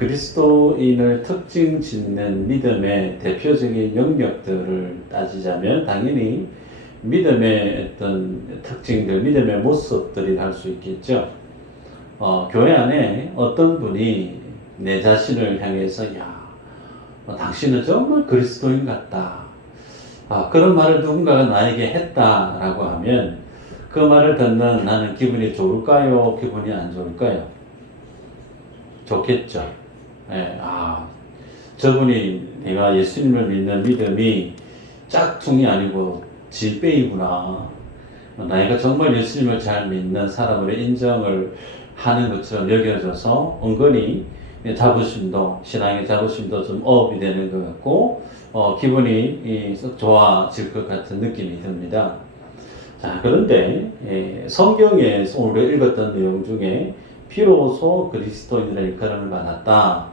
그리스도인을 특징 짓는 믿음의 대표적인 영역들을 따지자면 당연히 믿음의 어떤 특징들, 믿음의 모습들이 할 수 있겠죠. 교회 안에 어떤 분이 내 자신을 향해서 당신은 정말 그리스도인 같다. 그런 말을 누군가가 나에게 했다라고 하면 그 말을 듣는 나는 기분이 좋을까요? 기분이 안 좋을까요? 좋겠죠. 저분이 내가 예수님을 믿는 믿음이 짝퉁이 아니고 진빼이구나. 내가 정말 예수님을 잘 믿는 사람으로 인정을 하는 것처럼 여겨져서 은근히 자부심도, 신앙의 자부심도 좀 업이 되는 것 같고, 기분이 썩 좋아질 것 같은 느낌이 듭니다. 자, 그런데 성경에서 오늘 읽었던 내용 중에 비로소 그리스도인들의 일컬음을 받았다.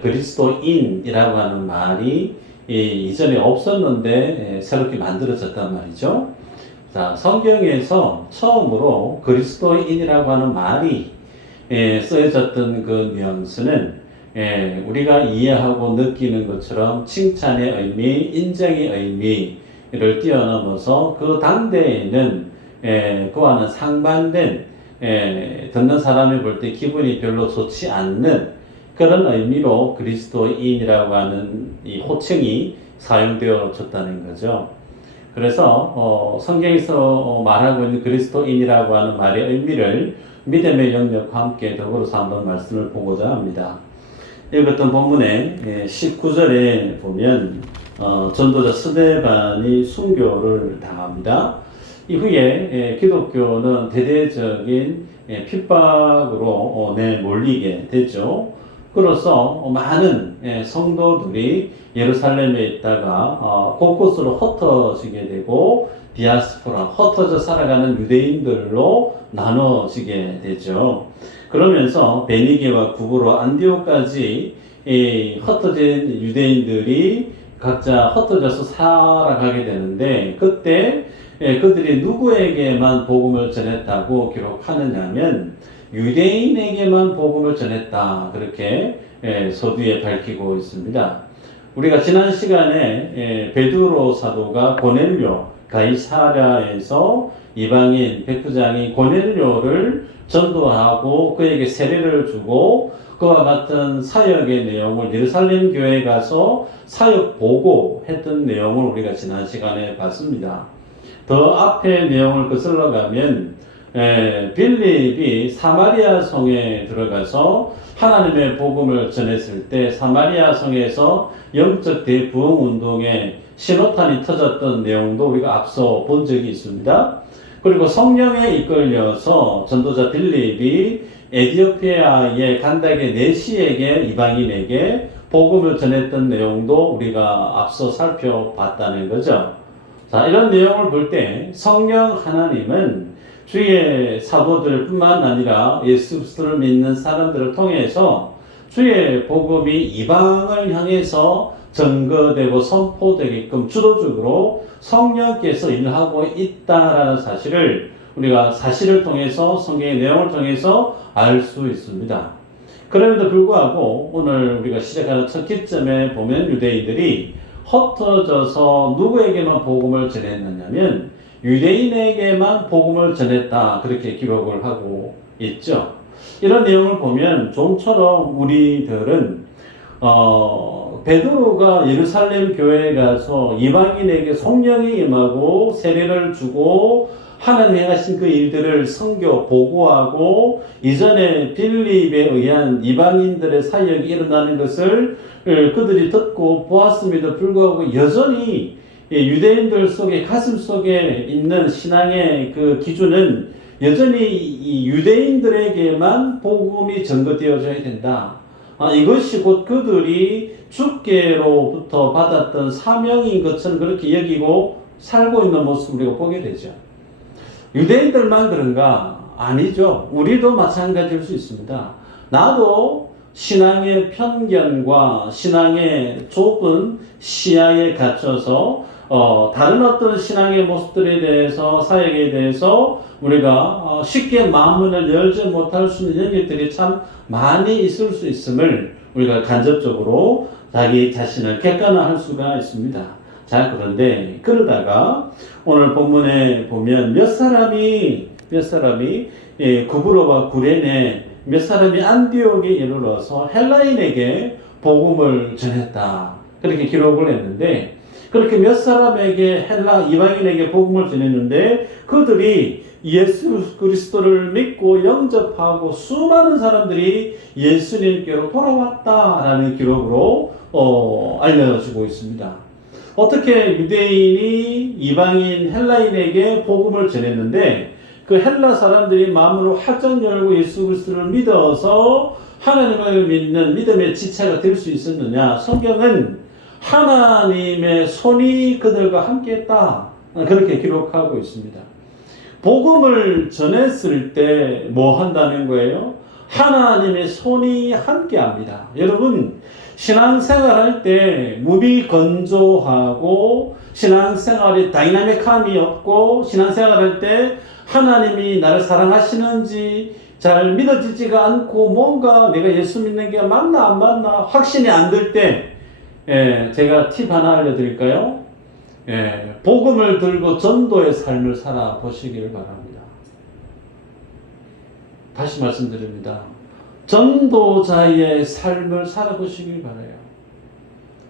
그리스도인이라고 하는 말이 이전에 없었는데 새롭게 만들어졌단 말이죠. 자, 성경에서 처음으로 그리스도인이라고 하는 말이 쓰여졌던 그 뉘앙스는 우리가 이해하고 느끼는 것처럼 칭찬의 의미, 인정의 의미를 뛰어넘어서 그 당대에는 그와는 상반된 듣는 사람이 볼 때 기분이 별로 좋지 않는 그런 의미로 그리스도인이라고 하는 이 호칭이 사용되어졌다는 거죠. 그래서 성경에서 말하고 있는 그리스도인이라고 하는 말의 의미를 믿음의 영역과 함께 더불어서 한번 말씀을 보고자 합니다. 읽었던 본문의 19절에 보면 전도자 스데반이 순교를 당합니다. 이후에 기독교는 대대적인 핍박으로 내몰리게 되죠. 그래서 많은 성도들이 예루살렘에 있다가 곳곳으로 흩어지게 되고 디아스포라, 흩어져 살아가는 유대인들로 나눠지게 되죠. 그러면서 베니게와 구브로 안디옥까지 흩어진 유대인들이 각자 흩어져서 살아가게 되는데 그때 그들이 누구에게만 복음을 전했다고 기록하느냐면 유대인에게만 복음을 전했다. 그렇게 서두에 밝히고 있습니다. 우리가 지난 시간에 베드로 사도가 고넬료 가이사랴에서 이방인 백부장이 고넬료를 전도하고 그에게 세례를 주고 그와 같은 사역의 내용을 예루살렘 교회에 가서 사역 보고했던 내용을 우리가 지난 시간에 봤습니다. 더 앞에 내용을 거슬러 가면 빌립이 사마리아 성에 들어가서 하나님의 복음을 전했을 때 사마리아 성에서 영적 대부흥 운동에 신호탄이 터졌던 내용도 우리가 앞서 본 적이 있습니다. 그리고 성령에 이끌려서 전도자 빌립이 에디오피아의 간다게 네시에게 이방인에게 복음을 전했던 내용도 우리가 앞서 살펴봤다는 거죠. 자, 이런 내용을 볼 때 성령 하나님은 주의 사도들 뿐만 아니라 예수 그리스도를 믿는 사람들을 통해서 주의 복음이 이방을 향해서 전거되고 선포되게끔 주도적으로 성령께서 일하고 있다라는 사실을 우리가 사실을 통해서 성경의 내용을 통해서 알 수 있습니다. 그럼에도 불구하고 오늘 우리가 시작하는 첫 기점에 보면 유대인들이 흩어져서 누구에게만 복음을 전했느냐면 유대인에게만 복음을 전했다. 그렇게 기록을 하고 있죠. 이런 내용을 보면 좀처럼 우리들은 베드로가 예루살렘 교회에 가서 이방인에게 성령이 임하고 세례를 주고 하나님 행하신 그 일들을 선교 보고하고 이전에 빌립에 의한 이방인들의 사역이 일어나는 것을 그들이 듣고 보았음에도 불구하고 여전히 유대인들 속에 가슴 속에 있는 신앙의 그 기준은 여전히 이 유대인들에게만 복음이 전거되어져야 된다. 이것이 곧 그들이 주께로부터 받았던 사명인 것처럼 그렇게 여기고 살고 있는 모습을 우리가 보게 되죠. 유대인들만 그런가? 아니죠. 우리도 마찬가지일 수 있습니다. 나도 신앙의 편견과 신앙의 좁은 시야에 갇혀서 다른 어떤 신앙의 모습들에 대해서, 사역에 대해서 우리가 쉽게 마음을 열지 못할 수 있는 영역들이 참 많이 있을 수 있음을 우리가 간접적으로 자기 자신을 객관화할 수가 있습니다. 자, 그런데 그러다가 오늘 본문에 보면 몇 사람이 구브로와 구레네 몇 사람이 안디옥에 이르러서 헬라인에게 복음을 전했다. 그렇게 기록을 했는데, 그렇게 몇 사람에게 이방인에게 복음을 전했는데 그들이 예수 그리스도를 믿고 영접하고 수많은 사람들이 예수님께로 돌아왔다라는 기록으로 알려지고 있습니다. 어떻게 유대인이 이방인 헬라인에게 복음을 전했는데 그 헬라 사람들이 마음으로 화전 열고 예수 그리스도를 믿어서 하나님을 믿는 믿음의 지체가 될 수 있었느냐? 성경은 하나님의 손이 그들과 함께했다. 그렇게 기록하고 있습니다. 복음을 전했을 때 뭐 한다는 거예요? 하나님의 손이 함께합니다. 여러분, 신앙생활할 때 무비건조하고 신앙생활이 다이나믹함이 없고 신앙생활할 때 하나님이 나를 사랑하시는지 잘 믿어지지가 않고 뭔가 내가 예수 믿는 게 맞나 안 맞나 확신이 안 들 때 제가 팁 하나 알려드릴까요? 복음을 들고 전도의 삶을 살아보시기를 바랍니다. 다시 말씀드립니다. 전도자의 삶을 살아보시길 바라요.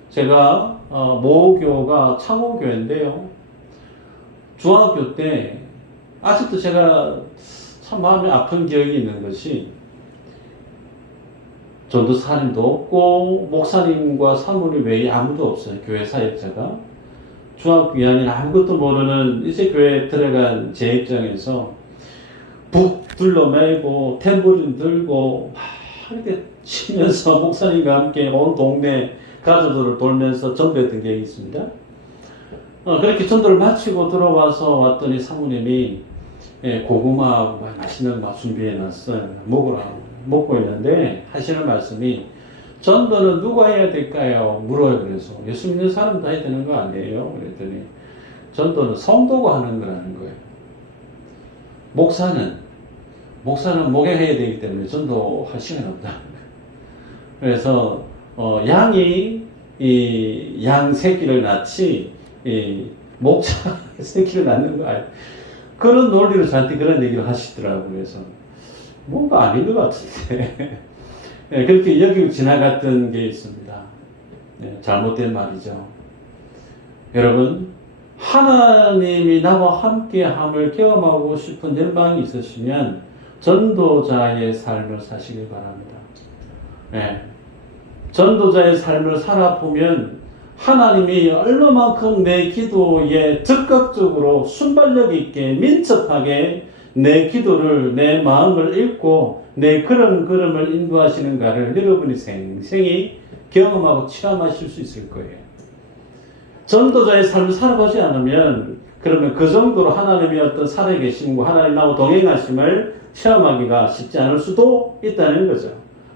제가 모교가 창원교회인데요. 중학교 때 아직도 제가 참 마음이 아픈 기억이 있는 것이 전도사님도 없고 목사님과 사모님 외에 아무도 없어요. 교회 사역자가. 중학교 2학년 아무것도 모르는 이제 교회에 들어간 제 입장에서 북 둘러매고 탬버린 들고 막 이렇게 치면서 목사님과 함께 온 동네 가족들을 돌면서 전도했던 기억이 있습니다. 그렇게 전도를 마치고 들어와서 왔더니 사모님이 고구마 맛있는 거 준비해놨어요. 먹고 있는데 하시는 말씀이 전도는 누가 해야 될까요? 물어요. 그래서 예수 믿는 사람도 해야 되는 거 아니에요? 그랬더니 전도는 성도가 하는 거라는 거예요. 목사는 목욕해야 되기 때문에 전도할 시간이 없다. 그래서 양이 이 양 새끼를 낳지 목자 새끼를 낳는 거 아니에요. 그런 논리로 저한테 그런 얘기를 하시더라고요. 그래서 뭔가 아닌 것 같은데 그렇게 여기고 지나갔던 게 있습니다. 잘못된 말이죠. 여러분, 하나님이 나와 함께함을 경험하고 싶은 열망이 있으시면 전도자의 삶을 사시길 바랍니다. 전도자의 삶을 살아보면 하나님이 얼마만큼 내 기도에 적극적으로 순발력 있게 민첩하게 내 기도를, 내 마음을 읽고 내 걸음을 인도하시는가를 여러분이 생생히 경험하고 체험하실 수 있을 거예요. 전도자의 삶을 살아보지 않으면 그러면 그 정도로 하나님의 어떤 살아계심과 하나님 나와 동행하심을 체험하기가 쉽지 않을 수도 있다는 거죠.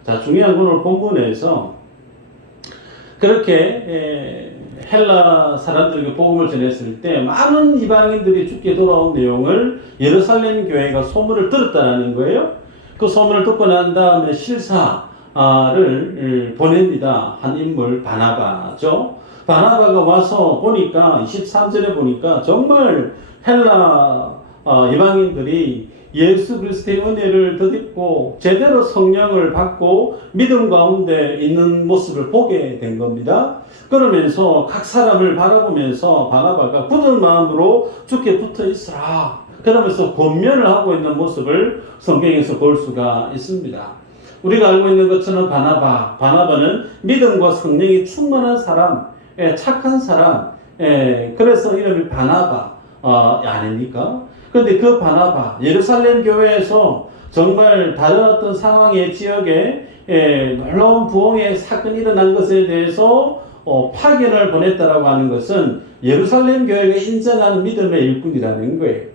자, 중요한 건 오늘 본문에서 그렇게 헬라 사람들에게 복음을 전했을 때 많은 이방인들이 죽게 돌아온 내용을 예루살렘 교회가 소문을 들었다는 거예요. 그 소문을 듣고 난 다음에 실사를 보냅니다. 한 인물 바나바죠. 바나바가 와서 보니까 23절에 보니까 정말 헬라 이방인들이 예수 그리스도의 은혜를 덧입고 제대로 성령을 받고 믿음 가운데 있는 모습을 보게 된 겁니다. 그러면서 각 사람을 바라보면서 바나바가 굳은 마음으로 주께 붙어 있으라. 그러면서 권면을 하고 있는 모습을 성경에서 볼 수가 있습니다. 우리가 알고 있는 것처럼 바나바는 믿음과 성령이 충만한 사람, 착한 사람, 그래서 이름이 바나바 아닙니까? 그런데 그 바나바, 예루살렘 교회에서 정말 다른 어떤 상황의 지역에 놀라운 부흥의 사건이 일어난 것에 대해서 파견을 보냈다라고 하는 것은 예루살렘 교회가 인정하는 믿음의 일꾼이라는 거예요.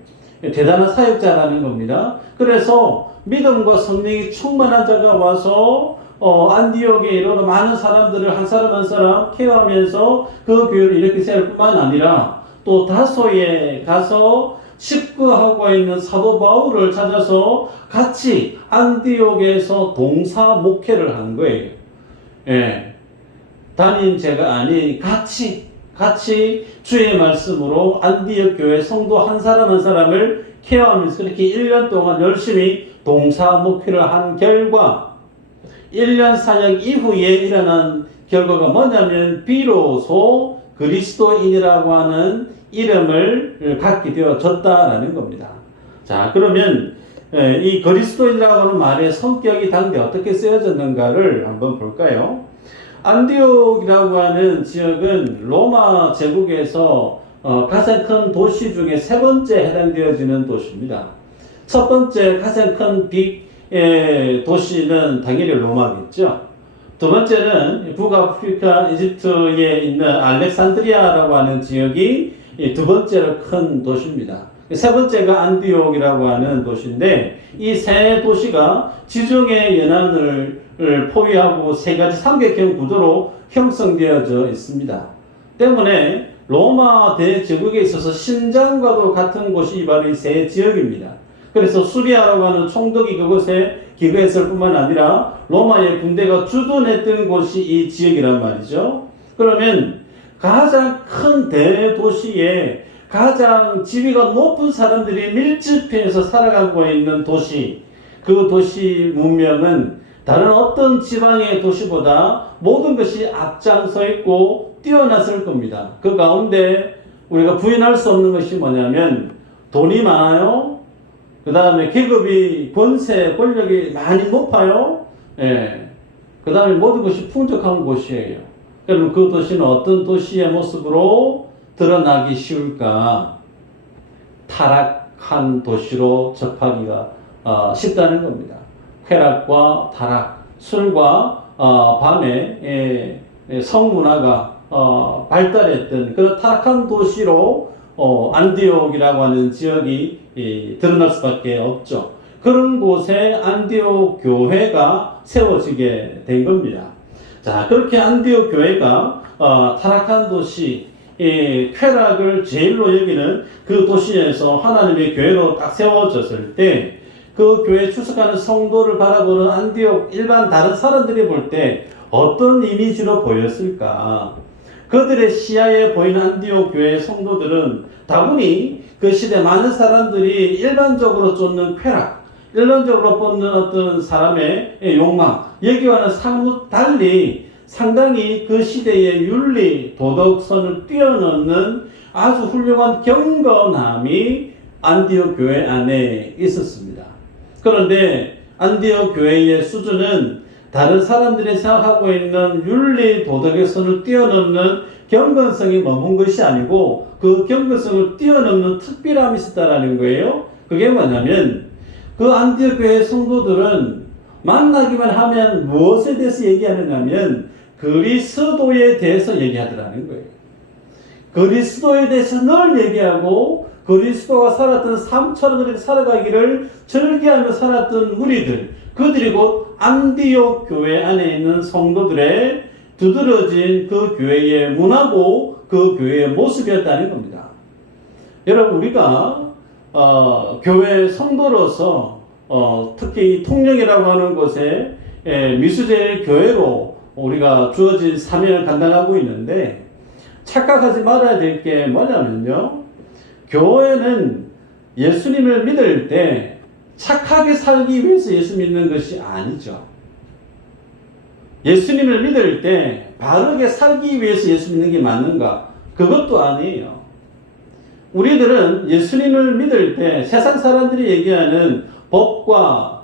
대단한 사역자라는 겁니다. 그래서 믿음과 성령이 충만한 자가 와서 안디옥에 이르러 많은 사람들을 한 사람 한 사람 케어하면서 그 교회를 이렇게 세울 뿐만 아니라 또 다소에 가서 집거하고 있는 사도 바울을 찾아서 같이 안디옥에서 동사 목회를 한 거예요. 예. 단임 제가 아닌 같이 주의 말씀으로 안디옥 교회 성도 한 사람 한 사람을 케어하면서 그렇게 1년 동안 열심히 동사 목회를 한 결과 1년 사역 이후에 일어난 결과가 뭐냐면 비로소 그리스도인이라고 하는 이름을 갖게 되어졌다라는 겁니다. 자, 그러면 이 그리스도인이라고 하는 말의 성격이 당대 어떻게 쓰여졌는가를 한번 볼까요? 안디옥이라고 하는 지역은 로마 제국에서 가장 큰 도시 중에 세 번째 해당되어지는 도시입니다. 첫 번째 가장 큰 도시는 당연히 로마겠죠. 두 번째는 북아프리카 이집트에 있는 알렉산드리아라고 하는 지역이 두 번째로 큰 도시입니다. 세 번째가 안디옥이라고 하는 도시인데 이 세 도시가 지중해 연안을 포위하고 세 가지 삼각형 구조로 형성되어져 있습니다. 때문에 로마 대제국에 있어서 신장과도 같은 곳이 바로 이 세 지역입니다. 그래서 수리아라고 하는 총독이 그곳에 기거했을 뿐만 아니라 로마의 군대가 주둔했던 곳이 이 지역이란 말이죠. 그러면 가장 큰 대도시에 가장 지위가 높은 사람들이 밀집해서 살아가고 있는 도시, 그 도시 문명은 다른 어떤 지방의 도시보다 모든 것이 앞장서 있고 뛰어났을 겁니다. 그 가운데 우리가 부인할 수 없는 것이 뭐냐면 돈이 많아요. 그 다음에 계급이 권세, 권력이 많이 높아요. 예. 그 다음에 모든 것이 풍족한 곳이에요. 그럼 그 도시는 어떤 도시의 모습으로 드러나기 쉬울까? 타락한 도시로 접하기가 쉽다는 겁니다. 쾌락과 타락, 술과 밤에 성문화가 발달했던 그런 타락한 도시로 안디옥이라고 하는 지역이 드러날 수밖에 없죠. 그런 곳에 안디옥 교회가 세워지게 된 겁니다. 자, 그렇게 안디옥 교회가 타락한 도시, 쾌락을 제일로 여기는 그 도시에서 하나님의 교회로 딱 세워졌을 때 그 교회에 출석하는 성도를 바라보는 안디옥 일반 다른 사람들이 볼 때 어떤 이미지로 보였을까? 그들의 시야에 보이는 안디옥 교회의 성도들은 다분히 그 시대 많은 사람들이 일반적으로 쫓는 쾌락, 일반적으로 뻗는 어떤 사람의 욕망, 여기와는 사뭇 달리 상당히 그 시대의 윤리, 도덕선을 뛰어넘는 아주 훌륭한 경건함이 안디옥 교회 안에 있었습니다. 그런데 안디옥 교회의 수준은 다른 사람들이 생각하고 있는 윤리, 도덕의 선을 뛰어넘는 경건성이 머문 것이 아니고 그 경건성을 뛰어넘는 특별함이 있었다라는 거예요. 그게 뭐냐면 그 안디옥 교회 성도들은 만나기만 하면 무엇에 대해서 얘기하느냐면 그리스도에 대해서 얘기하더라는 거예요. 그리스도에 대해서 늘 얘기하고 그리스도가 살았던 삶처럼 그렇게 살아가기를 절기하며 살았던 무리들, 그들이 곧 안디옥 교회 안에 있는 성도들의 두드러진 그 교회의 문화고 그 교회의 모습이었다는 겁니다. 여러분, 우리가 교회 성도로서 특히 통영이라고 하는 곳에 미수제 교회로 우리가 주어진 사명을 감당하고 있는데 착각하지 말아야 될 게 뭐냐면요, 교회는 예수님을 믿을 때 착하게 살기 위해서 예수 믿는 것이 아니죠. 예수님을 믿을 때 바르게 살기 위해서 예수 믿는 게 맞는가? 그것도 아니에요. 우리들은 예수님을 믿을 때 세상 사람들이 얘기하는 법과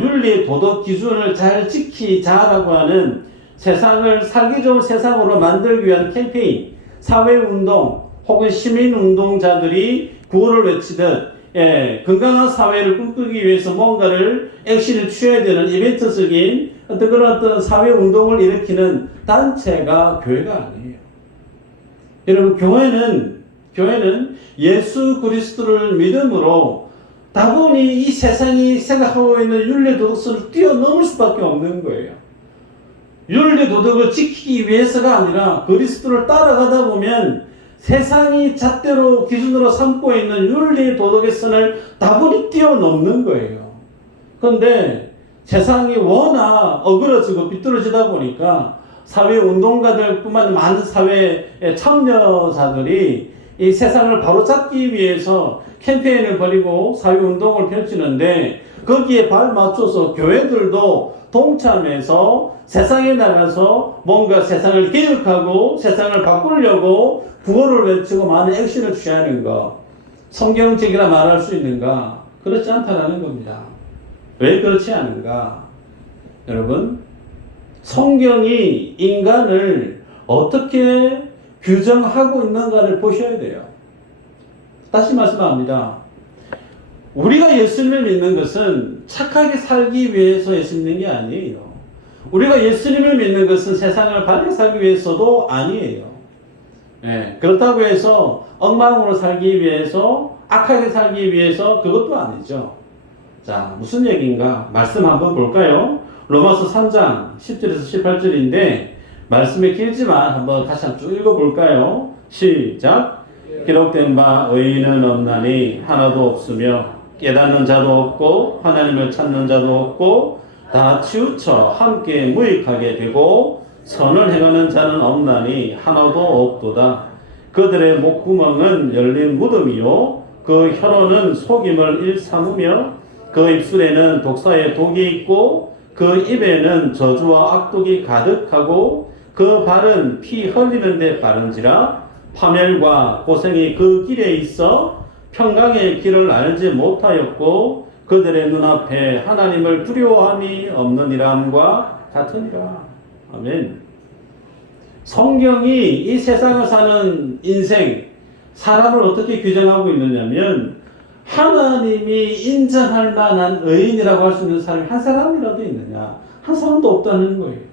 윤리, 도덕 기준을 잘 지키자라고 하는 세상을 살기 좋은 세상으로 만들기 위한 캠페인, 사회운동 혹은 시민운동자들이 구호를 외치듯 건강한 사회를 꿈꾸기 위해서 뭔가를 액션을 취해야 되는 이벤트적인 어떤 사회운동을 일으키는 단체가 교회가 아니에요. 여러분, 교회는 예수 그리스도를 믿음으로 다분히 이 세상이 생각하고 있는 윤리도덕선을 뛰어넘을 수밖에 없는 거예요. 윤리도덕을 지키기 위해서가 아니라 그리스도를 따라가다 보면 세상이 잣대로 기준으로 삼고 있는 윤리 도덕의 선을 다분히 뛰어넘는 거예요. 그런데 세상이 워낙 어그러지고 비뚤어지다 보니까 사회 운동가들뿐만 아니라 많은 사회의 참여자들이 이 세상을 바로잡기 위해서 캠페인을 벌이고 사회 운동을 펼치는데, 거기에 발맞춰서 교회들도 동참해서 세상에 나가서 뭔가 세상을 개혁하고 세상을 바꾸려고 구호를 외치고 많은 액션을 취하는 것, 성경적이라 말할 수 있는가? 그렇지 않다라는 겁니다. 왜 그렇지 않은가? 여러분, 성경이 인간을 어떻게 규정하고 있는가를 보셔야 돼요. 다시 말씀합니다. 우리가 예수님을 믿는 것은 착하게 살기 위해서 예수 믿는 게 아니에요. 우리가 예수님을 믿는 것은 세상을 바르게 살기 위해서도 아니에요. 네, 그렇다고 해서 엉망으로 살기 위해서, 악하게 살기 위해서, 그것도 아니죠. 자, 무슨 얘기인가? 말씀 한번 볼까요? 로마서 3장 10절에서 18절인데 말씀이 길지만 한번 다시 한번 쭉 읽어볼까요? 시작! 기록된 바 의인은 없나니 하나도 없으며 깨닫는 자도 없고 하나님을 찾는 자도 없고 다 치우쳐 함께 무익하게 되고 선을 행하는 자는 없나니 하나도 없도다. 그들의 목구멍은 열린 무덤이요 그 혀로는 속임을 일삼으며 그 입술에는 독사의 독이 있고 그 입에는 저주와 악독이 가득하고 그 발은 피 흘리는 데 빠른지라 파멸과 고생이 그 길에 있어 평강의 길을 알지 못하였고 그들의 눈앞에 하나님을 두려워함이 없느니람과 같으니라. 아멘. 성경이 이 세상을 사는 인생, 사람을 어떻게 규정하고 있느냐면 하나님이 인정할 만한 의인이라고 할 수 있는 사람이 한 사람이라도 있느냐? 한 사람도 없다는 거예요.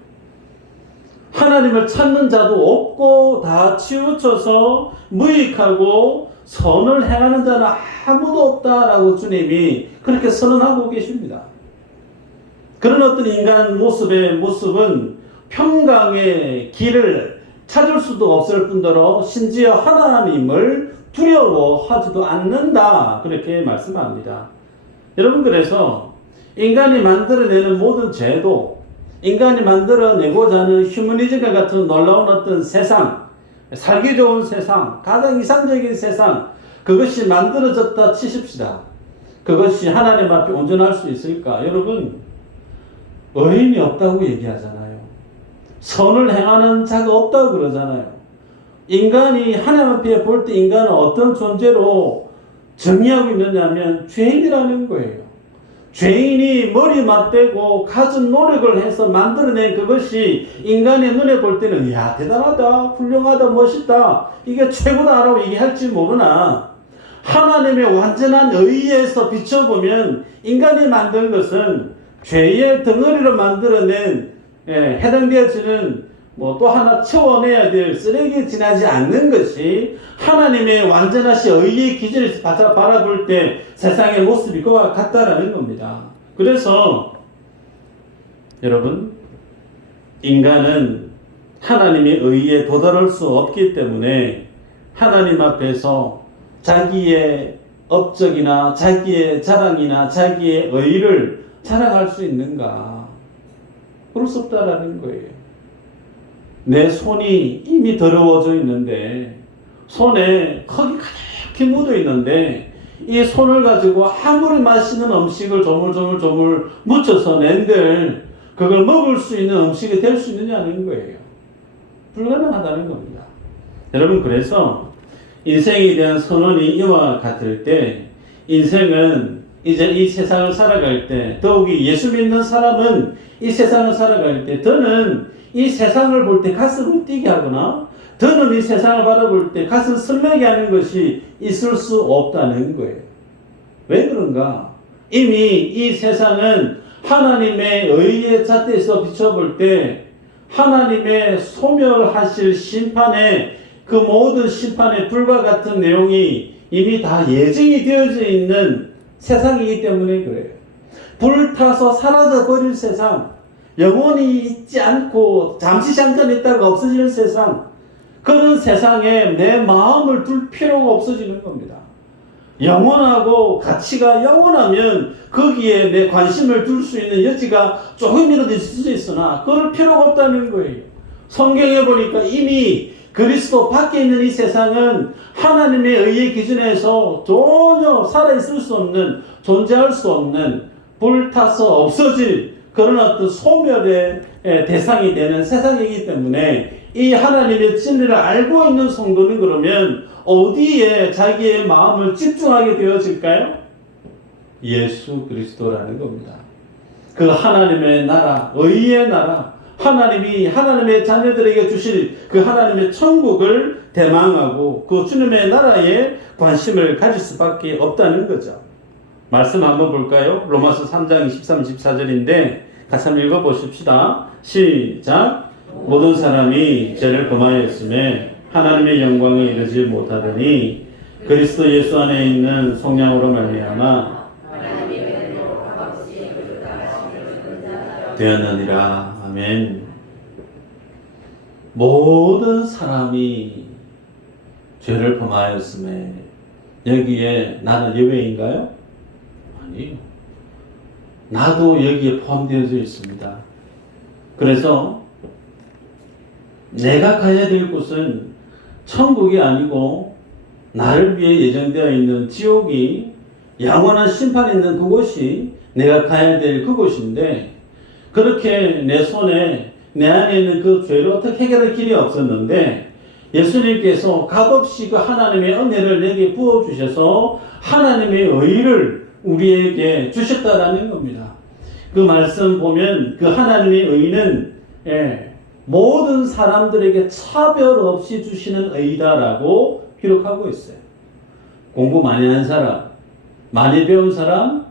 하나님을 찾는 자도 없고 다 치우쳐서 무익하고 선을 행하는 자는 아무도 없다라고 주님이 그렇게 선언하고 계십니다. 그런 어떤 인간 모습은 평강의 길을 찾을 수도 없을 뿐더러 심지어 하나님을 두려워하지도 않는다. 그렇게 말씀합니다. 여러분, 그래서 인간이 만들어내는 모든 제도, 인간이 만들어내고자 하는 휴머니즘과 같은 놀라운 어떤 세상, 살기 좋은 세상, 가장 이상적인 세상, 그것이 만들어졌다 치십시다. 그것이 하나님 앞에 온전할 수 있을까? 여러분, 의인이 없다고 얘기하잖아요. 선을 행하는 자가 없다고 그러잖아요. 인간이 하나님 앞에 볼 때 인간은 어떤 존재로 정의하고 있느냐면 죄인이라는 거예요. 죄인이 머리 맞대고 갖은 노력을 해서 만들어낸 그것이 인간의 눈에 볼 때는 야 대단하다, 훌륭하다, 멋있다, 이게 최고다라고 얘기할지 모르나 하나님의 완전한 의에서 비춰보면 인간이 만든 것은 죄의 덩어리로 만들어낸 해당되어지는 또 하나 채워내야 될 쓰레기에 지나지 않는 것이 하나님의 완전하신 의의 기준에서 바라볼 때 세상의 모습이 그와 같다라는 겁니다. 그래서 여러분, 인간은 하나님의 의에 도달할 수 없기 때문에 하나님 앞에서 자기의 업적이나 자기의 자랑이나 자기의 의를 자랑할 수 있는가? 그럴 수 없다라는 거예요. 내 손이 이미 더러워져 있는데, 손에 흙이 가득히 묻어 있는데, 이 손을 가지고 아무리 맛있는 음식을 조물조물 묻혀서 낸들 그걸 먹을 수 있는 음식이 될 수 있느냐는 거예요. 불가능하다는 겁니다. 여러분, 그래서 인생에 대한 선언이 이와 같을 때, 인생은 이제 이 세상을 살아갈 때, 더욱이 예수 믿는 사람은 이 세상을 살아갈 때, 더는 이 세상을 볼 때 가슴을 뛰게 하거나 더는 이 세상을 바라볼 때 가슴을 설레게 하는 것이 있을 수 없다는 거예요. 왜 그런가? 이미 이 세상은 하나님의 의의 잣대에서 비춰볼 때 하나님의 소멸하실 심판의 그 모든 심판의 불과 같은 내용이 이미 다 예정이 되어져 있는 세상이기 때문에 그래요. 불타서 사라져버릴 세상, 영원히 있지 않고 잠시 잠깐 있다가 없어지는 세상, 그런 세상에 내 마음을 둘 필요가 없어지는 겁니다. 영원하고 가치가 영원하면 거기에 내 관심을 둘 수 있는 여지가 조금이라도 있을 수 있으나 그럴 필요가 없다는 거예요. 성경에 보니까 이미 그리스도 밖에 있는 이 세상은 하나님의 의의 기준에서 전혀 살아있을 수 없는, 존재할 수 없는, 불타서 없어질 그런 어떤 소멸의 대상이 되는 세상이기 때문에 이 하나님의 진리를 알고 있는 성도는 그러면 어디에 자기의 마음을 집중하게 되어질까요? 예수 그리스도라는 겁니다. 그 하나님의 나라, 의의 나라, 하나님이 하나님의 자녀들에게 주실 그 하나님의 천국을 대망하고 그 주님의 나라에 관심을 가질 수밖에 없다는 거죠. 말씀 한번 볼까요? 로마서 3장 23, 24절인데 같이 한번 읽어보십시다. 시작. 모든 사람이 죄를 범하였음에 하나님의 영광에 이르지 못하더니 그리스도 예수 안에 있는 성령으로 말미암아 되었느니라. 아멘. 모든 사람이 죄를 범하였음에 여기에 나는 예외인가요? 아니요. 나도 여기에 포함되어져 있습니다. 그래서 내가 가야 될 곳은 천국이 아니고 나를 위해 예정되어 있는 지옥이 영원한 심판이 있는 그곳이 내가 가야 될 그곳인데 그렇게 내 손에 내 안에 있는 그 죄를 어떻게 해결할 길이 없었는데 예수님께서 값없이 그 하나님의 은혜를 내게 부어주셔서 하나님의 의를 우리에게 주셨다라는 겁니다. 그 말씀 보면 그 하나님의 의는 모든 사람들에게 차별 없이 주시는 의다라고 기록하고 있어요. 공부 많이 한 사람, 많이 배운 사람,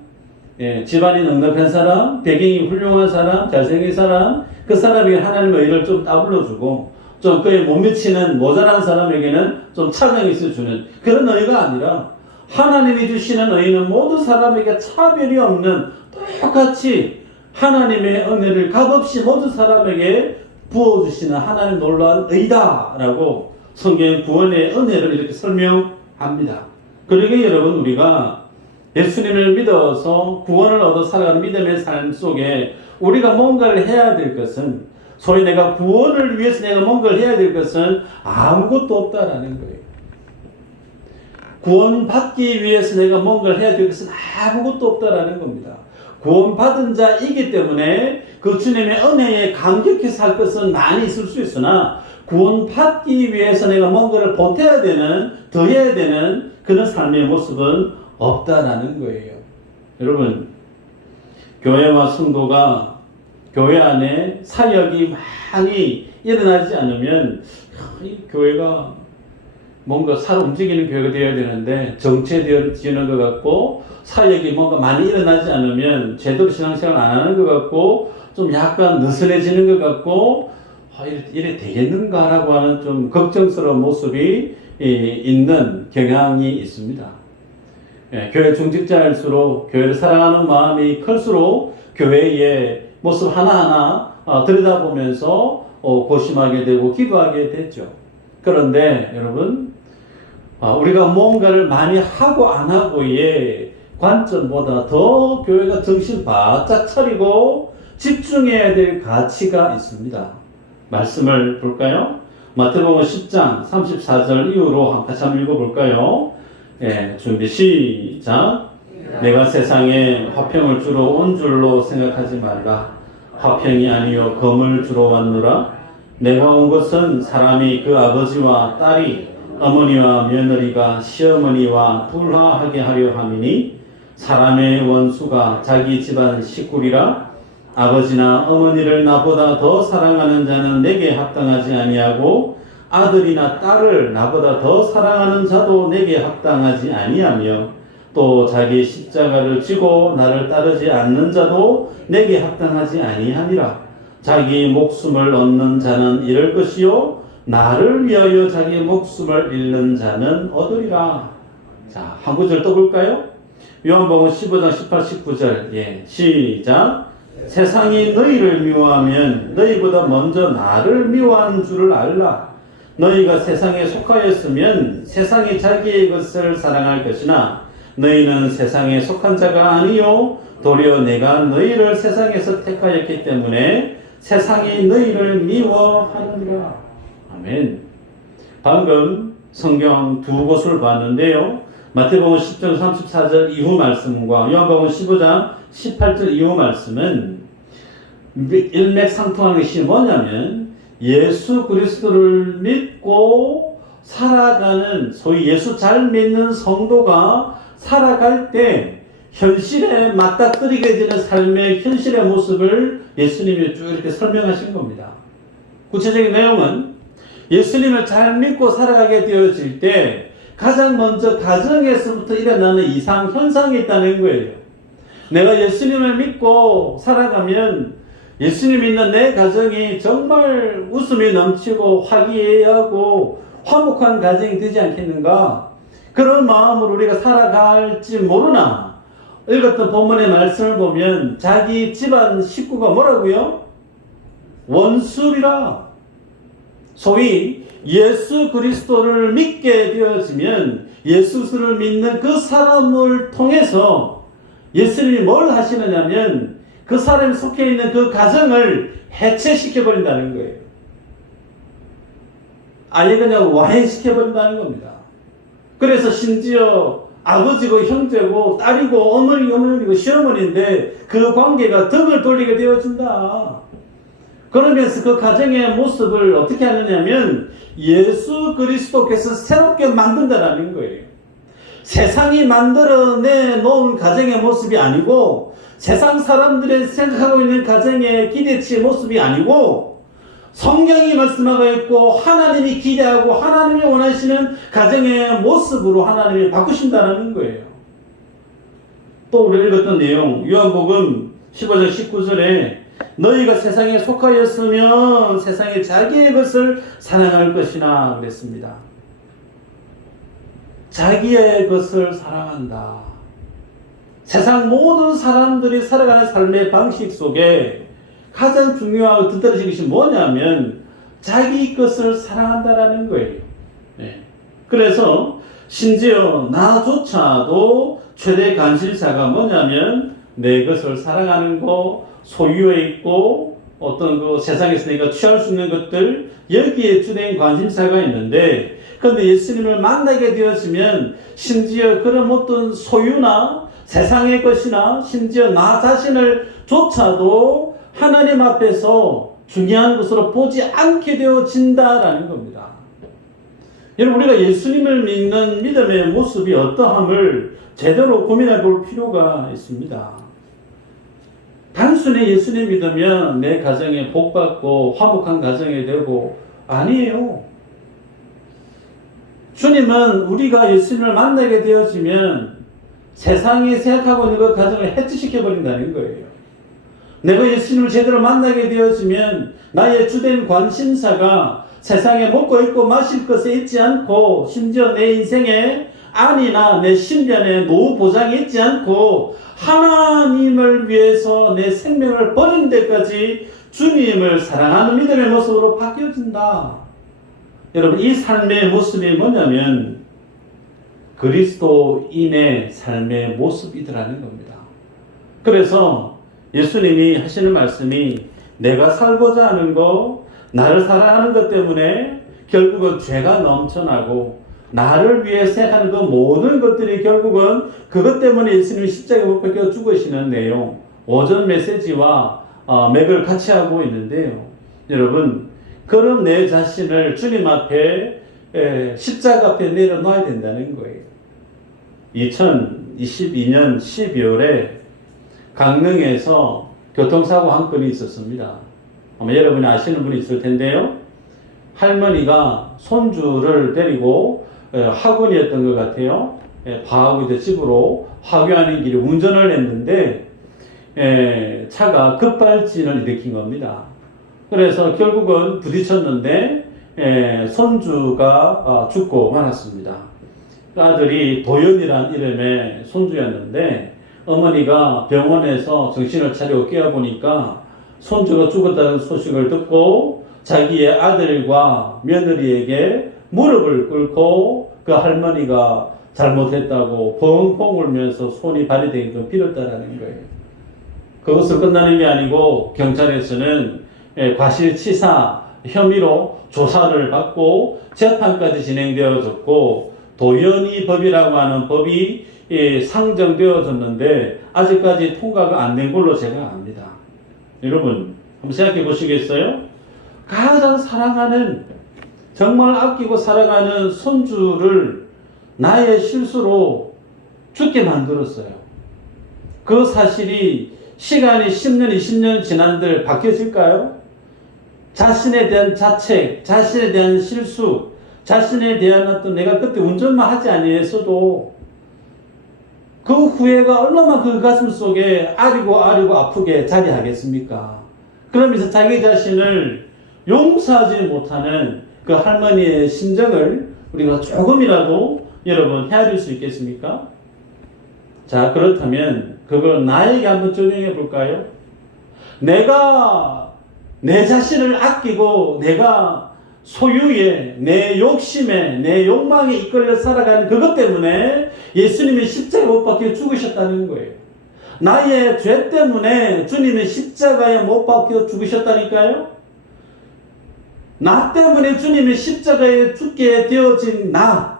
집안이 넉넉한 사람, 배경이 훌륭한 사람, 잘생긴 사람, 그 사람에게 하나님의 의를 좀 따블러주고 좀 그에 못 미치는 모자란 사람에게는 좀 차등이 있어주는 그런 의가 아니라 하나님이 주시는 의는 모든 사람에게 차별이 없는 똑같이 하나님의 은혜를 값없이 모든 사람에게 부어주시는 하나님 놀라운 의다라고 성경 구원의 은혜를 이렇게 설명합니다. 그러게 여러분 우리가 예수님을 믿어서 구원을 얻어 살아가는 믿음의 삶 속에 우리가 뭔가를 해야 될 것은 소위 내가 구원을 위해서 내가 뭔가를 해야 될 것은 아무것도 없다라는 거예요. 구원받기 위해서 내가 뭔가를 해야 될 것은 아무것도 없다라는 겁니다. 구원받은 자이기 때문에 그 주님의 은혜에 감격해서 살 것은 많이 있을 수 있으나 구원받기 위해서 내가 뭔가를 보태야 되는, 더해야 되는 그런 삶의 모습은 없다라는 거예요. 여러분, 교회와 성도가 교회 안에 사역이 많이 일어나지 않으면 이 교회가 뭔가 살 움직이는 교회가 되어야 되는데 정체되어지는 것 같고 사역이 뭔가 많이 일어나지 않으면 제대로 신앙생활 안 하는 것 같고 좀 약간 느슨해지는 것 같고 이래 되겠는가라고 하는 좀 걱정스러운 모습이 있는 경향이 있습니다. 교회 중직자일수록 교회를 사랑하는 마음이 클수록 교회의 모습 하나하나 들여다보면서 고심하게 되고 기도하게 되죠. 그런데 여러분 우리가 뭔가를 많이 하고 안 하고의 관점보다 더 교회가 정신 바짝 차리고 집중해야 될 가치가 있습니다. 말씀을 볼까요? 마태복음 10장 34절 이후로 같이 한번 읽어볼까요? 준비 시작. 내가 세상에 화평을 주러 온 줄로 생각하지 말라. 화평이 아니요 검을 주러 왔노라. 내가 온 것은 사람이 그 아버지와 딸이 어머니와 며느리가 시어머니와 불화하게 하려 함이니 사람의 원수가 자기 집안 식구리라. 아버지나 어머니를 나보다 더 사랑하는 자는 내게 합당하지 아니하고 아들이나 딸을 나보다 더 사랑하는 자도 내게 합당하지 아니하며 또 자기 십자가를 지고 나를 따르지 않는 자도 내게 합당하지 아니하니라. 자기 목숨을 얻는 자는 잃을 것이요 나를 위하여 자기 목숨을 잃는 자는 얻으리라. 자, 한 구절 또 볼까요? 요한복음 15장 18, 19절 시작. 세상이 너희를 미워하면 너희보다 먼저 나를 미워하는 줄을 알라. 너희가 세상에 속하였으면 세상이 자기의 것을 사랑할 것이나 너희는 세상에 속한 자가 아니요 도리어 내가 너희를 세상에서 택하였기 때문에 세상이 너희를 미워하느니라. 아멘. 방금 성경 두 곳을 봤는데요. 마태복음 10장 34절 이후 말씀과 요한복음 15장 18절 이후 말씀은 일맥상통하는 것이 뭐냐면 예수 그리스도를 믿고 살아가는, 소위 예수 잘 믿는 성도가 살아갈 때 현실에 맞닥뜨리게 되는 삶의 현실의 모습을 예수님이 쭉 이렇게 설명하신 겁니다. 구체적인 내용은 예수님을 잘 믿고 살아가게 되어질 때 가장 먼저 가정에서부터 일어나는 이상 현상이 있다는 거예요. 내가 예수님을 믿고 살아가면 예수님 믿는 내 가정이 정말 웃음이 넘치고 화기애애하고 화목한 가정이 되지 않겠는가? 그런 마음으로 우리가 살아갈지 모르나 읽었던 본문의 말씀을 보면 자기 집안 식구가 뭐라고요? 원수리라. 소위 예수 그리스도를 믿게 되어지면 예수를 믿는 그 사람을 통해서 예수님이 뭘 하시느냐면 그 사람이 속해 있는 그 가정을 해체시켜버린다는 거예요. 아예 그냥 와해시켜버린다는 겁니다. 그래서 심지어 아버지고 형제고 딸이고 어머니고 시어머니인데 그 관계가 덕을 돌리게 되어진다. 그러면서 그 가정의 모습을 어떻게 하느냐면 예수 그리스도께서 새롭게 만든다는 거예요. 세상이 만들어내 놓은 가정의 모습이 아니고 세상 사람들이 생각하고 있는 가정의 기대치의 모습이 아니고 성경이 말씀하고 있고 하나님이 기대하고 하나님이 원하시는 가정의 모습으로 하나님이 바꾸신다는 거예요. 또 우리 읽었던 내용 요한복음 15장 19절에 너희가 세상에 속하였으면 세상에 자기의 것을 사랑할 것이나 그랬습니다. 자기의 것을 사랑한다. 세상 모든 사람들이 살아가는 삶의 방식 속에 가장 중요하고 뒤떨어진 것이 뭐냐면 자기 것을 사랑한다라는 거예요. 네. 그래서 심지어 나조차도 최대 관심사가 뭐냐면 내 것을 사랑하는 거, 소유해 있고 어떤 그 세상에서 내가 취할 수 있는 것들 여기에 주된 관심사가 있는데 그런데 예수님을 만나게 되었으면 심지어 그런 어떤 소유나 세상의 것이나 심지어 나 자신을 조차도 하나님 앞에서 중요한 것으로 보지 않게 되어진다라는 겁니다. 여러분 우리가 예수님을 믿는 믿음의 모습이 어떠함을 제대로 고민해 볼 필요가 있습니다. 단순히 예수님 믿으면 내 가정에 복받고 화목한 가정이 되고 아니에요. 주님은 우리가 예수님을 만나게 되어지면 세상이 생각하고 있는 그 가정을 해체시켜버린다는 거예요. 내가 예수님을 제대로 만나게 되어지면 나의 주된 관심사가 세상에 먹고 입고 마실 것에 있지 않고 심지어 내 인생에 안이나 내 신변에 노후 보장이 있지 않고 하나님을 위해서 내 생명을 버리는 데까지 주님을 사랑하는 믿음의 모습으로 바뀌어진다. 여러분 이 삶의 모습이 뭐냐면 그리스도인의 삶의 모습이더라는 겁니다. 그래서 예수님이 하시는 말씀이 내가 살고자 하는 거, 나를 사랑하는 것 때문에 결국은 죄가 넘쳐나고 나를 위해 생각하는 그 모든 것들이 결국은 그것 때문에 예수님이 십자가에 못 박혀 죽으시는 내용, 오전 메시지와 맥을 같이 하고 있는데요. 여러분, 그런 내 자신을 주님 앞에 십자가 앞에 내려놔야 된다는 거예요. 2022년 12월에 강릉에서 교통사고 한 건이 있었습니다. 아마 여러분이 아시는 분이 있을 텐데요. 할머니가 손주를 데리고 학원이었던 것 같아요. 과하고 이제 집으로 하교하는 길에 운전을 했는데 차가 급발진을 일으킨 겁니다. 그래서 결국은 부딪혔는데 손주가 죽고 말았습니다. 그 아들이 도연이라는 이름의 손주였는데 어머니가 병원에서 정신을 차리고 깨어보니까 손주가 죽었다는 소식을 듣고 자기의 아들과 며느리에게 무릎을 꿇고 그 할머니가 잘못했다고 펑펑 울면서 손이 발이 되게끔 빌었다라는 거예요. 그것으로 끝나는 게 아니고 경찰에서는 과실치사 혐의로 조사를 받고 재판까지 진행되어졌고 도연이 법이라고 하는 법이 상정되어졌는데 아직까지 통과가 안 된 걸로 제가 압니다. 여러분 한번 생각해 보시겠어요? 가장 사랑하는 정말 아끼고 사랑하는 손주를 나의 실수로 죽게 만들었어요. 그 사실이 시간이 10년, 20년 지난들 바뀌어질까요? 자신에 대한 자책, 자신에 대한 실수, 자신에 대한 어떤 내가 그때 운전만 하지 아니했어도 그 후회가 얼마나 그 가슴 속에 아리고 아프게 자리하겠습니까? 그러면서 자기 자신을 용서하지 못하는 그 할머니의 심정을 우리가 조금이라도 여러분 헤아릴 수 있겠습니까? 자, 그렇다면 그걸 나에게 한번 적용해 볼까요? 내가 내 자신을 아끼고 내가 소유에 내 욕심에 내 욕망에 이끌려 살아가는 그것 때문에 예수님이 십자가에 못 박혀 죽으셨다는 거예요. 나의 죄 때문에 주님은 십자가에 못 박혀 죽으셨다니까요. 나 때문에 주님이 십자가에 죽게 되어진 나,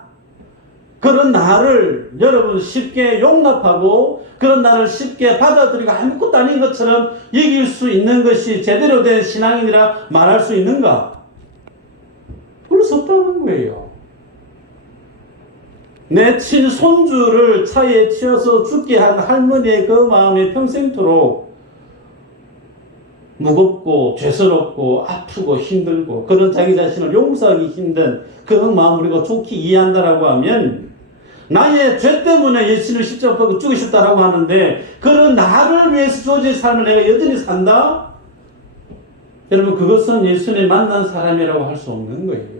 그런 나를 여러분 쉽게 용납하고 그런 나를 쉽게 받아들이고 아무것도 아닌 것처럼 여길 수 있는 것이 제대로 된 신앙인이라 말할 수 있는가? 그럴 수 없다는 거예요. 내 친손주를 차에 치여서 죽게 한 할머니의 그 마음이 평생토록 무겁고 죄스럽고 아프고 힘들고 그런 자기 자신을 용서하기 힘든 그 마음을 우리가 좋게 이해한다라고 하면 나의 죄 때문에 예수님을 십자가에 못 박혀 죽으셨다라고 하는데 그런 나를 위해서 주어진 삶을 내가 여전히 산다? 여러분 그것은 예수님 만난 사람이라고 할 수 없는 거예요.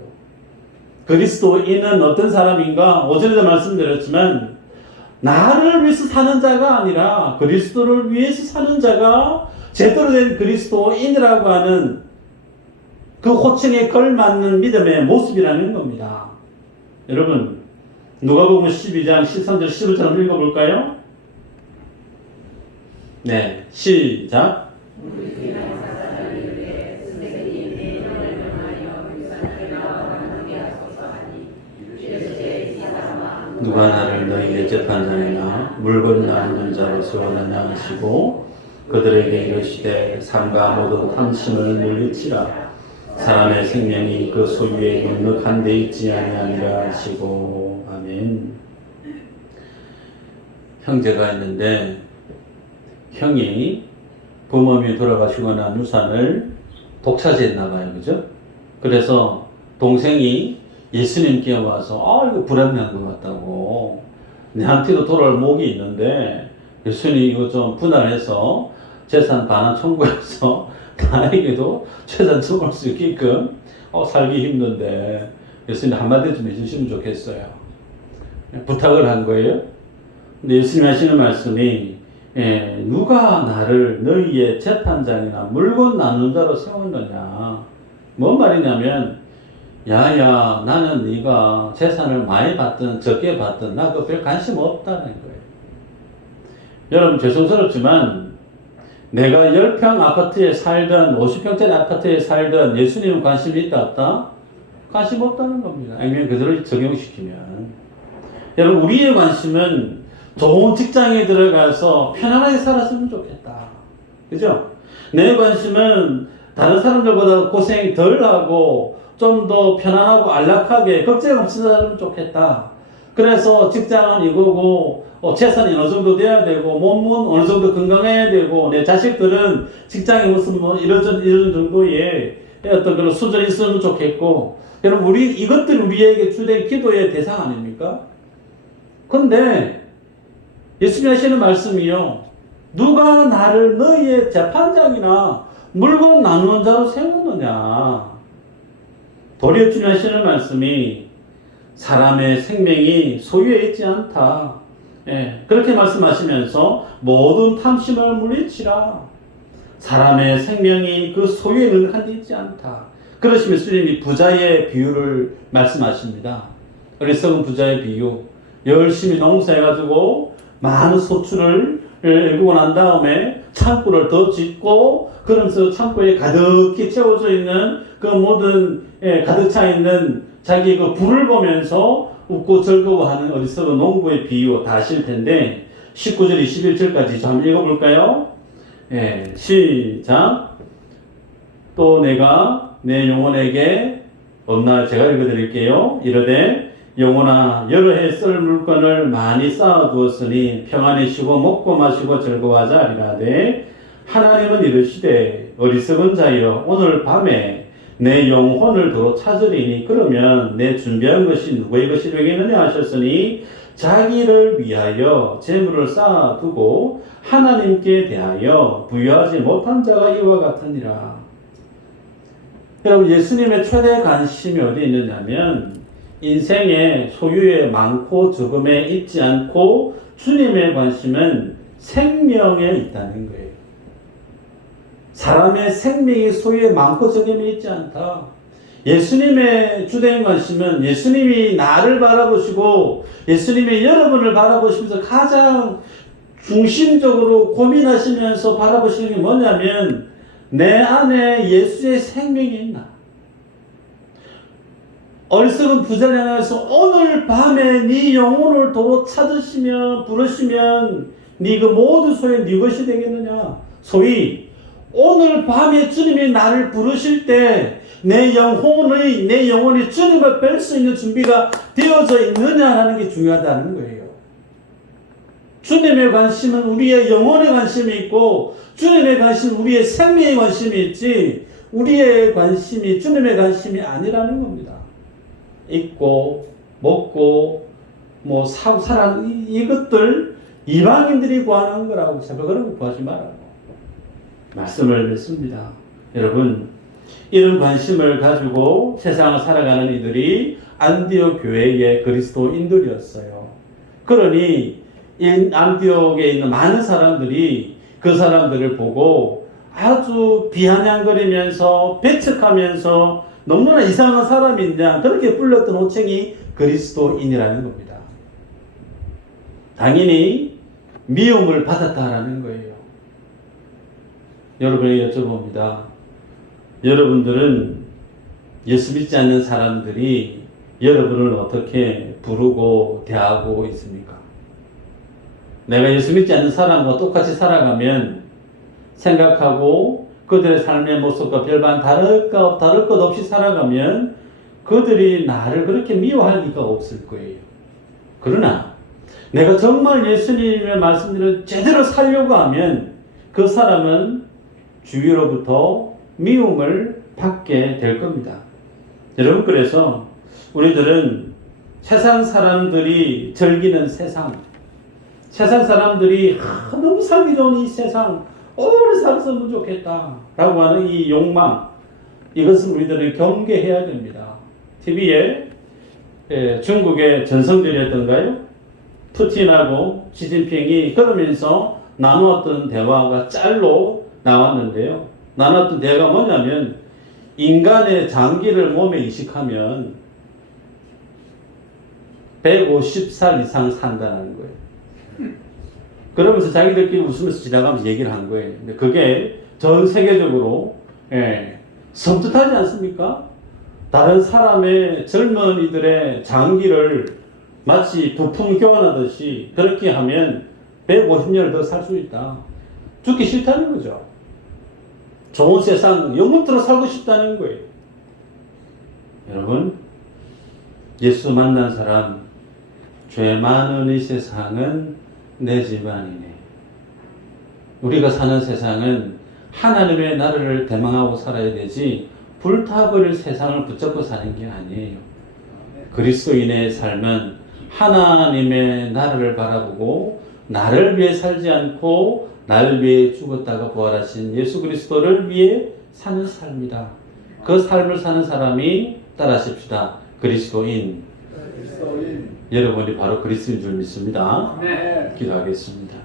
그리스도인은 어떤 사람인가? 어제도 말씀드렸지만 나를 위해서 사는 자가 아니라 그리스도를 위해서 사는 자가 제대로 된 그리스도인이라고 하는 그 호칭에 걸맞는 믿음의 모습이라는 겁니다. 여러분 누가복음 12장 13절 15절 한번 읽어볼까요? 네, 시작. 누가 나를 너희의 재판장이나 물건 나누는 자로 세웠느냐 하시고 그들에게 이르시되 삼가 모든 탐심을 물리치라. 사람의 생명이 그 소유에 넉넉한 데 있지 아니하니라 하시고. 아멘. 형제가 있는데 형이 부모님이 돌아가시고 난 유산을 독차지했나 봐요. 그죠? 그래서 동생이 예수님께 와서 이거 불합리한 것 같다고 내한테도 돌아올 목이 있는데 예수님 이거 좀 분할해서 재산 반환 청구해서 나에게도 재산 청구할 수 있게끔 살기 힘든데 예수님 한마디 좀 해주시면 좋겠어요. 부탁을 한 거예요. 근데 예수님 하시는 말씀이 누가 나를 너희의 재판장이나 물건 나누는 자로 세웠느냐. 뭔 말이냐면 야야 나는 네가 재산을 많이 받든 적게 받든 나 그거 별 관심 없다는 거예요. 여러분 죄송스럽지만 내가 10평 아파트에 살든 50평짜리 아파트에 살든 예수님은 관심이 있다 없다? 관심 없다는 겁니다. 아니면 그대로 적용시키면. 여러분 우리의 관심은 좋은 직장에 들어가서 편안하게 살았으면 좋겠다. 그죠? 내 관심은 다른 사람들보다 고생 덜 하고 좀 더 편안하고 안락하게 걱정 없이 살면 좋겠다. 그래서 직장은 이거고 재산이 어느 정도 돼야 되고 몸은 어느 정도 건강해야 되고 내 자식들은 직장에 무슨 이런 정도의 어떤 그런 수준이 있으면 좋겠고. 여러분 이것들이 우리에게 주된 기도의 대상 아닙니까? 근데 예수님 하시는 말씀이요. 누가 나를 너희의 재판장이나 물건 나누는 자로 세우느냐. 도리어 주님 하시는 말씀이 사람의 생명이 소유에 있지 않다. 그렇게 말씀하시면서 모든 탐심을 물리치라. 사람의 생명이 그 소유에 넉넉한 데 있지 않다. 그러시면 주님이 부자의 비유를 말씀하십니다. 어리석은 부자의 비유. 열심히 농사해가지고 많은 소출을 일구고 난 다음에 창고를 더 짓고, 그러면서 창고에 가득히 채워져 있는 그 모든 가득 차 있는 자기 그 부를 보면서 웃고 즐거워하는 어리석은 농부의 비유 다 아실 텐데, 19절 21절까지 한번 읽어볼까요? 시작. 또 내가 내 영혼에게 제가 읽어드릴게요. 이르되 영혼아, 여러 해 쓸 물건을 많이 쌓아두었으니 평안히 쉬고 먹고 마시고 즐거워하자 하리라되, 하나님은 이르시되 어리석은 자여, 오늘 밤에 내 영혼을 도로 찾으리니 그러면 내 준비한 것이 누구의 것이 되겠느냐 하셨으니, 자기를 위하여 재물을 쌓아두고 하나님께 대하여 부여하지 못한 자가 이와 같으니라. 여러분, 예수님의 최대 관심이 어디 있느냐면 인생의 소유에 많고 적음에 있지 않고, 주님의 관심은 생명에 있다는 거예요. 사람의 생명이 소유에 많고 적음에 있지 않다. 예수님의 주된 관심은 예수님이 나를 바라보시고 예수님이 여러분을 바라보시면서 가장 중심적으로 고민하시면서 바라보시는 게 뭐냐면, 내 안에 예수의 생명이 있나? 어리석은 부자를 향해서 오늘 밤에 네 영혼을 도로 찾으시면 부르시면 네 그 모든 소유 네 것이 되겠느냐? 소위 오늘 밤에 주님이 나를 부르실 때 내 영혼이 주님을 뵐 수 있는 준비가 되어져 있느냐라는 게 중요하다는 거예요. 주님의 관심은 우리의 영혼의 관심이 있고, 주님의 관심은 우리의 생명의 관심이 있지, 우리의 관심이 주님의 관심이 아니라는 겁니다. 입고 먹고 뭐 사고 이것들 이방인들이 구하는 거라고, 제발 그런 거 구하지 말라고 말씀을 맺습니다. 여러분, 이런 관심을 가지고 세상을 살아가는 이들이 안디옥 교회의 그리스도인들이었어요. 그러니 안디옥에 있는 많은 사람들이 그 사람들을 보고 아주 비아냥거리면서 배척하면서 너무나 이상한 사람이냐, 그렇게 불렸던 호칭이 그리스도인이라는 겁니다. 당연히 미움을 받았다라는 거예요. 여러분에게 여쭤봅니다. 여러분들은 예수 믿지 않는 사람들이 여러분을 어떻게 부르고 대하고 있습니까? 내가 예수 믿지 않는 사람과 똑같이 살아가면 생각하고 그들의 삶의 모습과 별반 다를 것 없이 살아가면 그들이 나를 그렇게 미워할 리가 없을 거예요. 그러나 내가 정말 예수님의 말씀들을 제대로 살려고 하면 그 사람은 주위로부터 미움을 받게 될 겁니다. 여러분, 그래서 우리들은 세상 사람들이 즐기는 세상 사람들이 너무 살기 좋은 이 세상 오래 살았으면 좋겠다 라고 하는 이 욕망, 이것은 우리들은 경계해야 됩니다. TV에 중국의 전성절이었던가요? 푸틴하고 시진핑이 그러면서 나누었던 대화가 짤로 나왔는데요. 나눴던 대화가 뭐냐면, 인간의 장기를 몸에 이식하면 150살 이상 산다는 거예요. 그러면서 자기들끼리 웃으면서 지나가면서 얘기를 한 거예요. 근데 그게 전 세계적으로 섬뜩하지 않습니까? 다른 사람의 젊은이들의 장기를 마치 부품 교환하듯이 그렇게 하면 150년을 더 살 수 있다. 죽기 싫다는 거죠. 좋은 세상 영원토록 살고 싶다는 거예요. 여러분, 예수 만난 사람, 죄 많은 이 세상은 내 집안이네. 우리가 사는 세상은 하나님의 나라를 대망하고 살아야 되지 불타버릴 세상을 붙잡고 사는 게 아니에요. 그리스도인의 삶은 하나님의 나라를 바라보고 나를 위해 살지 않고 나를 위해 죽었다가 부활하신 예수 그리스도를 위해 사는 삶이다. 그 삶을 사는 사람이 따라하십시다. 그리스도인. 여러분이 바로 그리스도인 줄 믿습니다. 네. 기도하겠습니다.